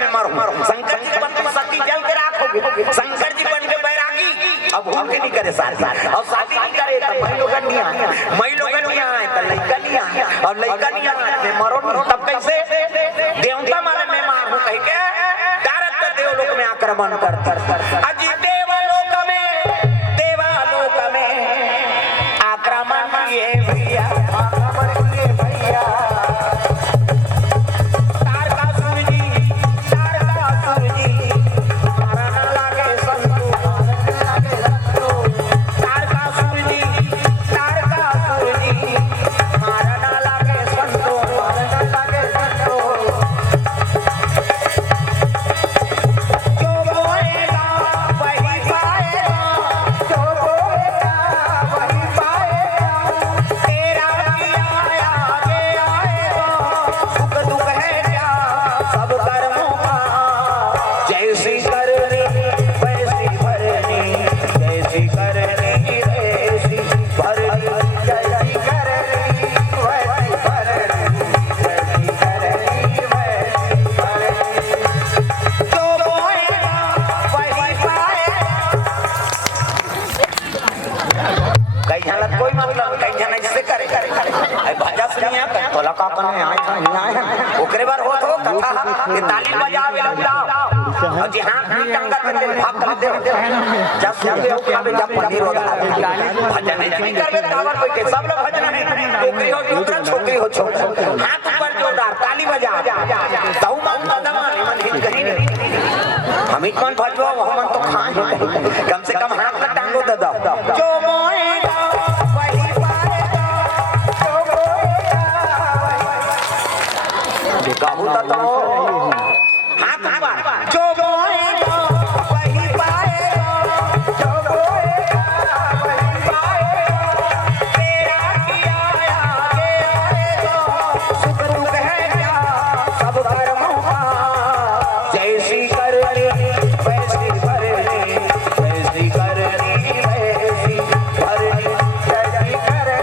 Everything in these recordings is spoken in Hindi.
में मरो। शंकर जी बन के शक्ति जल के राखोगे, शंकर जी बन के बैरागी अब भूल के नहीं करे शादी और शादी नहीं करे तो मई लोग नहीं आए तो लड़का नहीं आया और लड़का नहीं आया मैं मरो तब कैसे देवता मारे मैं मारू कह के डायरेक्ट देवलोक में आक्रमण कर अजी देवलोक में आक्रमण किए भैया ओकरे बार हो तो कथा ये ताली बजावे लगता और जी हां टंगा करते भाग कर दे जब सुनते हो खाबे जब पनीर होता भजन नहीं करबे टावर बैठे सब लोग भजन नहीं टोकरी हो टोकरा छोकरी हो छोकरा हाथ ऊपर जोरदार ताली बजा दाऊ माऊ कदम मन हित कहीं नहीं हम ही कौन भजवा हम तो खाए कम से कम हाथ में टांगो दे दो जो मोएगा वही पाएगा जो मोएगा कहूँ तो हाथ ऊपर जो बोएगा वही पाएगा जो बोएगा वही पाएगा तेरा किया आगे आएगा सुख दुख है क्या सब कर्मों का जैसी करनी वैसी भरनी वैसी करनी वैसी भरनी जैसी करनी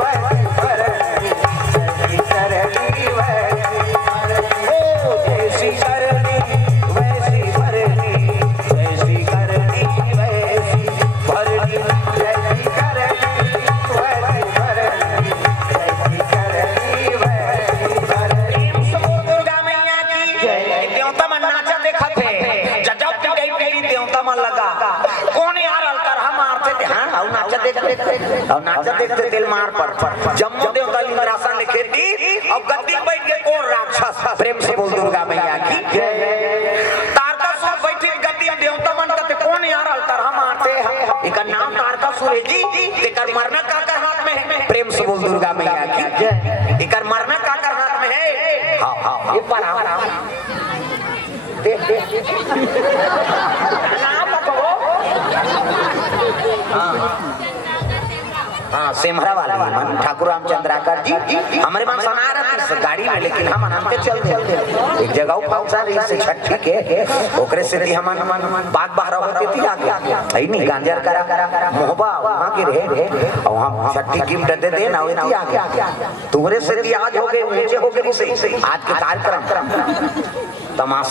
वैसी भरनी जैसी करनी और नाचा देखते दिल मार पर जम्मू देवता इंद्रासन लिखे दी और गद्दी बैठ के कौन राक्षस प्रेम से बोल दुर्गा मैया की तारकासुर बैठे गद्दी देवता मन करते कौन यार अलतर हम आते हैं इनका नाम तारकासुर है जी तेकर मरना काकर हाथ में है प्रेम से बोल दुर्गा मैया की इकर मरना काकर हाथ में है हां हां ये पर देख नाम बताओ हाँ सिमरा वाला मन ठाकुर रामचंद्राकर जी हमारे मन सुना रहे थे गाड़ी में लेकिन हम अनंत चलते एक जगह पहुंचा रही से छठी के ओकरे से थी हम बाग बाहर होते थी आगे आई नहीं गांजर करा मोहबा वहां के रहे और हम छठी गिफ्ट दे दे ना होती आगे तुम्हारे से आज हो गए नीचे हो गए आज के कार्यक्रम तमाशा